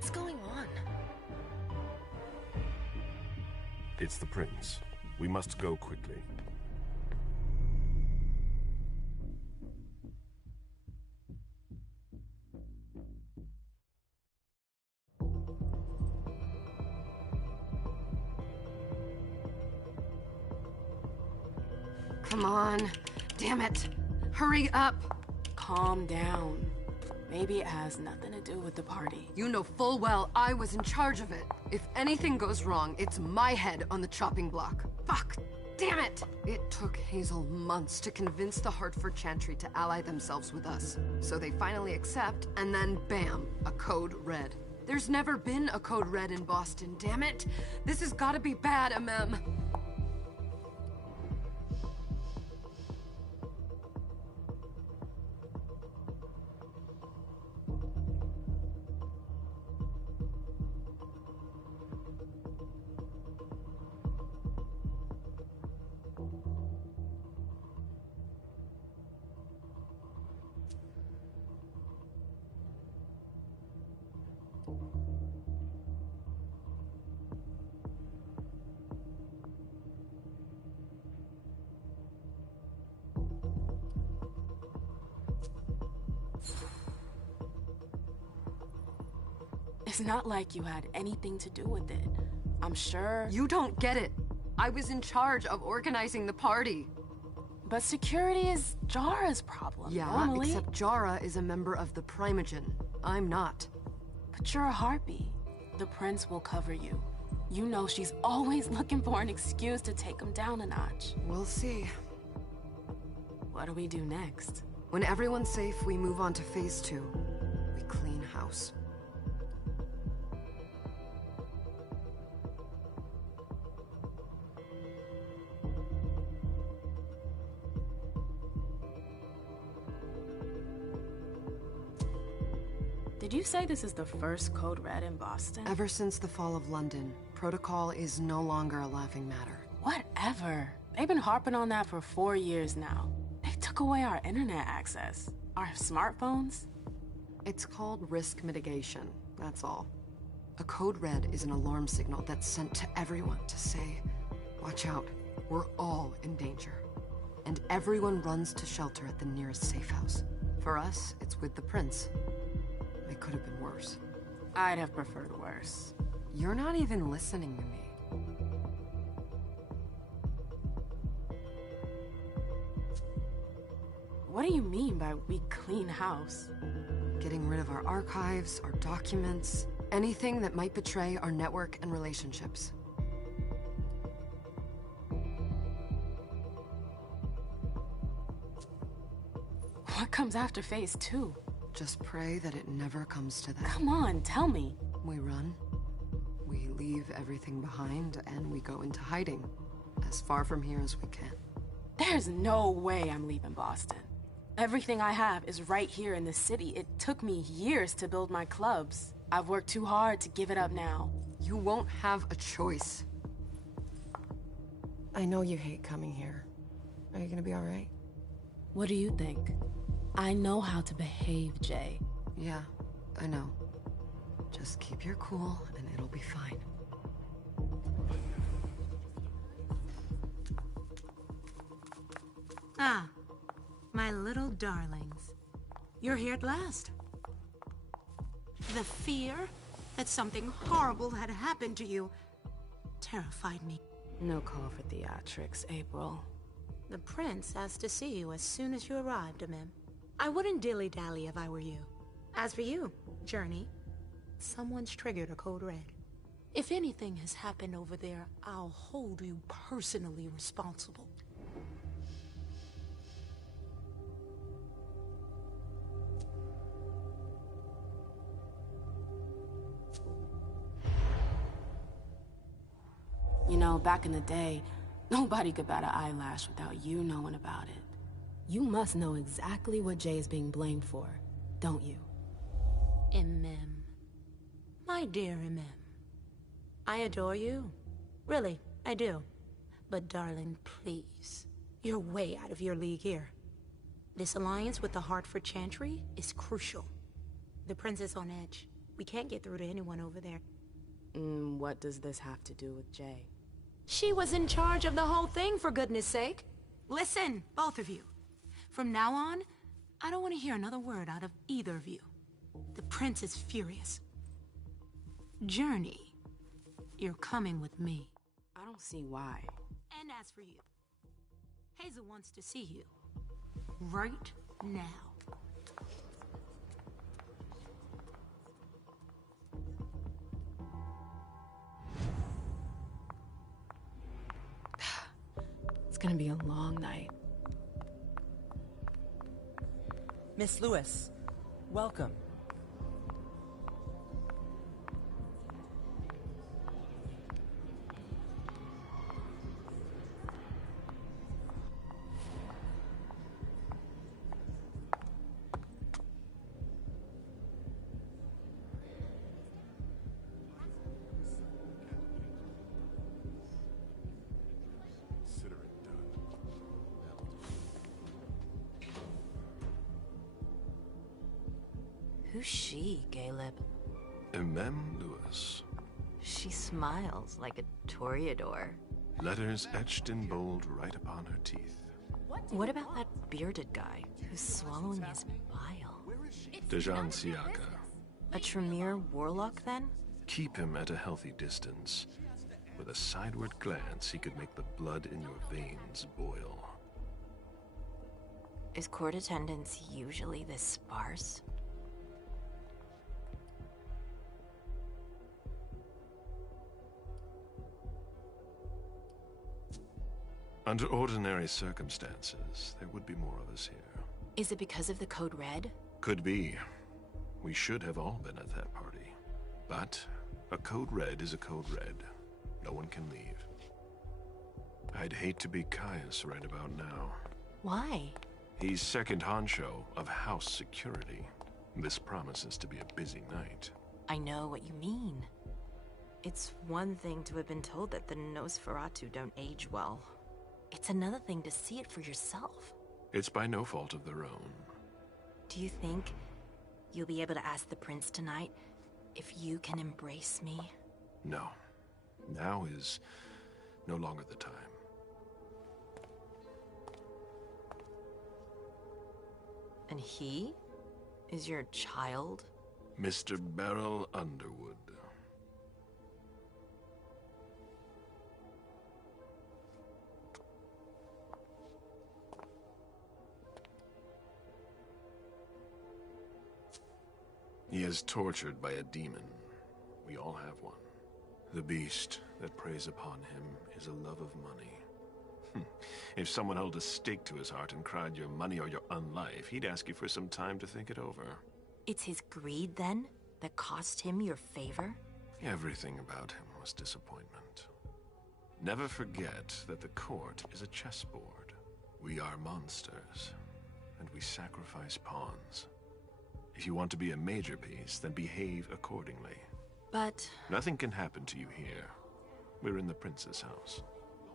What's going on? It's the prince. We must go quickly. Come on. Damn it. Hurry up. Calm down. Maybe it has nothing to do with the party. You know full well I was in charge of it. If anything goes wrong, it's my head on the chopping block. Fuck. Damn it! It took Hazel months to convince the Hartford Chantry to ally themselves with us. So they finally accept, and then bam, a code red. There's never been a code red in Boston, damn it! This has gotta be bad, MM. It's not like you had anything to do with it. I'm sure... You don't get it. I was in charge of organizing the party. But security is Jara's problem, Yeah, normally. except Jara is a member of the Primogen. I'm not. But you're a harpy. The prince will cover you. You know she's always looking for an excuse to take him down a notch. We'll see. What do we do next? When everyone's safe, we move on to phase 2. We clean house. Did you say this is the first code red in Boston? Ever since the fall of London, protocol is no longer a laughing matter. Whatever. They've been harping on that for 4 years now. They took away our internet access. Our smartphones. It's called risk mitigation, that's all. A code red is an alarm signal that's sent to everyone to say, watch out, we're all in danger. And everyone runs to shelter at the nearest safe house. For us, it's with the prince. It could have been worse. I'd have preferred worse. You're not even listening to me. What do you mean by we clean house? Getting rid of our archives, our documents, anything that might betray our network and relationships. What comes after phase 2? Just pray that it never comes to that. Come on, tell me. We run, we leave everything behind, and we go into hiding. As far from here as we can. There's no way I'm leaving Boston. Everything I have is right here in the city. It took me years to build my clubs. I've worked too hard to give it up now. You won't have a choice. I know you hate coming here. Are you gonna be alright? What do you think? I know how to behave, Jay. Yeah, I know. Just keep your cool and it'll be fine. Ah, my little darlings. You're here at last. The fear that something horrible had happened to you terrified me. No call for theatrics, April. The prince asked to see you as soon as you arrived, Amim. I wouldn't dilly-dally if I were you. As for you, Journey, someone's triggered a code red. If anything has happened over there, I'll hold you personally responsible. You know, back in the day, nobody could bat an eyelash without you knowing about it. You must know exactly what Jay is being blamed for, don't you? Imem. My dear Imem. I adore you. Really, I do. But darling, please. You're way out of your league here. This alliance with the Hartford Chantry is crucial. The prince is on edge. We can't get through to anyone over there. What does this have to do with Jay? She was in charge of the whole thing, for goodness sake. Listen, both of you. From now on, I don't want to hear another word out of either of you. The prince is furious. Journey, you're coming with me. I don't see why. And as for you, Hazel wants to see you. Right now. It's gonna be a long night. Miss Lewis, welcome. Who's she, Caleb? Mem Lewis. She smiles like a toreador. Letters etched in bold right upon her teeth. What about that bearded guy who's swallowing his bile? Dejan Siaka. A Tremere warlock, then? Keep him at a healthy distance. With a sideward glance, he could make the blood in your veins boil. Is court attendance usually this sparse? Under ordinary circumstances, there would be more of us here. Is it because of the Code Red? Could be. We should have all been at that party. But a Code Red is a Code Red. No one can leave. I'd hate to be Caius right about now. Why? He's second honcho of house security. This promises to be a busy night. I know what you mean. It's one thing to have been told that the Nosferatu don't age well. It's another thing to see it for yourself. It's by no fault of their own. Do you think you'll be able to ask the prince tonight if you can embrace me? No. Now is no longer the time. And he is your child? Mr. Beryl Underwood. He is tortured by a demon. We all have one. The beast that preys upon him is a love of money. If someone held a stake to his heart and cried your money or your unlife, he'd ask you for some time to think it over. It's his greed, then, that cost him your favor? Everything about him was disappointment. Never forget that the court is a chessboard. We are monsters, and we sacrifice pawns. If you want to be a major piece, then behave accordingly. But... Nothing can happen to you here. We're in the prince's house.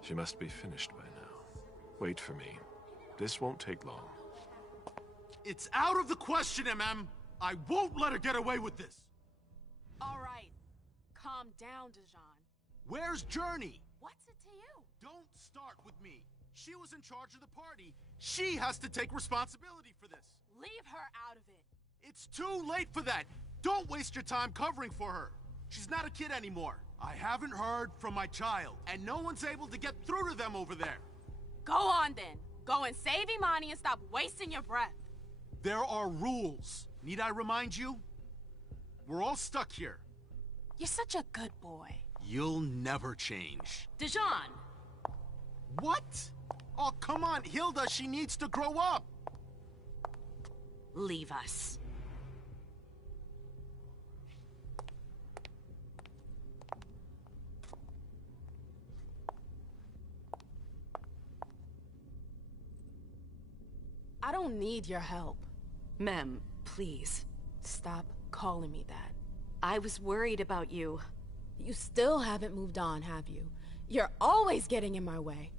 She must be finished by now. Wait for me. This won't take long. It's out of the question, MM! I won't let her get away with this! All right. Calm down, Dejan. Where's Journey? What's it to you? Don't start with me. She was in charge of the party. She has to take responsibility for this. Leave her out of it. It's too late for that. Don't waste your time covering for her. She's not a kid anymore. I haven't heard from my child, and no one's able to get through to them over there. Go on, then. Go and save Imani and stop wasting your breath. There are rules. Need I remind you? We're all stuck here. You're such a good boy. You'll never change. Dejan! What? Oh, come on, Hilda, she needs to grow up. Leave us. I don't need your help. Mem, please. Stop calling me that. I was worried about you. You still haven't moved on, have you? You're always getting in my way.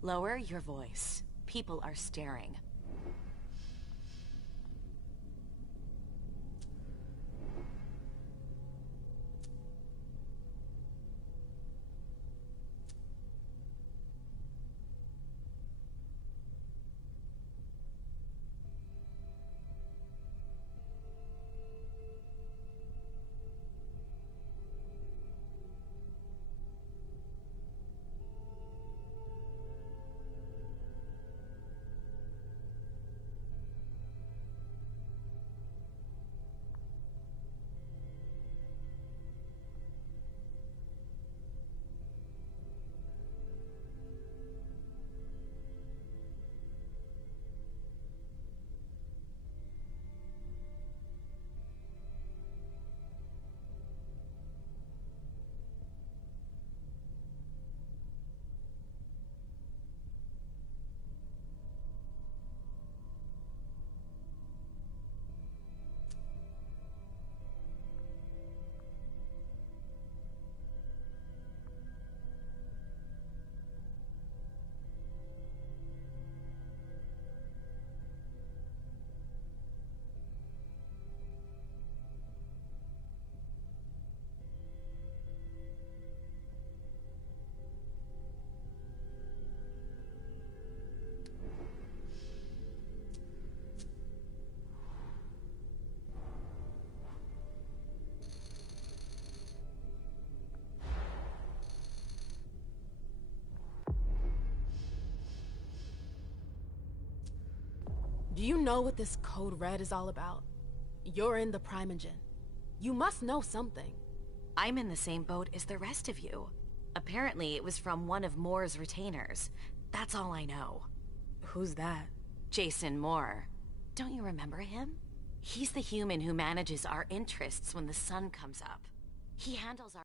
Lower your voice. People are staring. Do you know what this Code Red is all about? You're in the Primogen. You must know something. I'm in the same boat as the rest of you. Apparently, it was from one of Moore's retainers. That's all I know. Who's that? Jason Moore. Don't you remember him? He's the human who manages our interests when the sun comes up. He handles our